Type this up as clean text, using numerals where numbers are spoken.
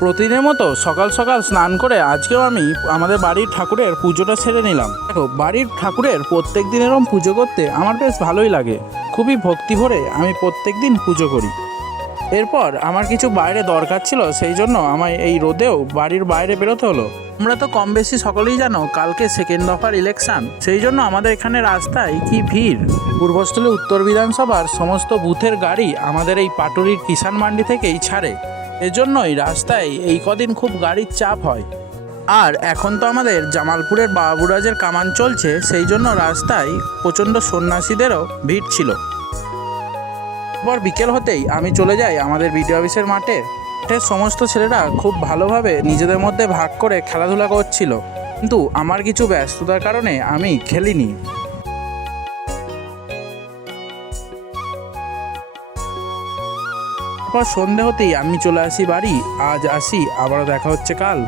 প্রতিদিনের মতো সকাল সকাল স্নান করে আজকেও আমি আমাদের বাড়ির ঠাকুরের পুজোটা সেরে নিলাম। দেখো, বাড়ির ঠাকুরের প্রত্যেক দিন এরকম পুজো করতে আমার বেশ ভালোই লাগে। খুবই ভক্তি ভরে আমি প্রত্যেক দিন পুজো করি। এরপর আমার কিছু বাইরে দরকার ছিল, সেই জন্য আমায় এই রোদেও বাড়ির বাইরে বেরোতে হলো। তোমরা তো কম বেশি সকলেই জানো কালকে সেকেন্ড দফার ইলেকশন, সেই জন্য আমাদের এখানে রাস্তায় কি ভিড়। পূর্বস্থলী উত্তর বিধানসভার সমস্ত বুথের গাড়ি আমাদের এই পাটুরির কিষাণ মান্ডি থেকেই ছাড়ে। এজন্যই রাস্তায় এই কদিন খুব গাড়ির চাপ হয়। আর এখন তো আমাদের জামালপুরের বাবুরাজের কামান চলছে, সেই জন্য রাস্তায় প্রচণ্ড সন্ন্যাসীদেরও ভিড় ছিল। পর বিকেল হতেই আমি চলে যাই আমাদের বিডিও অফিসের মাঠে। সমস্ত ছেলেরা খুব ভালোভাবে নিজেদের মধ্যে ভাগ করে খেলাধুলা করছিল, কিন্তু আমার কিছু ব্যস্ততার কারণে আমি খেলিনি। তারপর সন্ধে হতেই আমি চলে আসি বাড়ি। আজ আসি, আবারও দেখা হচ্ছে কাল।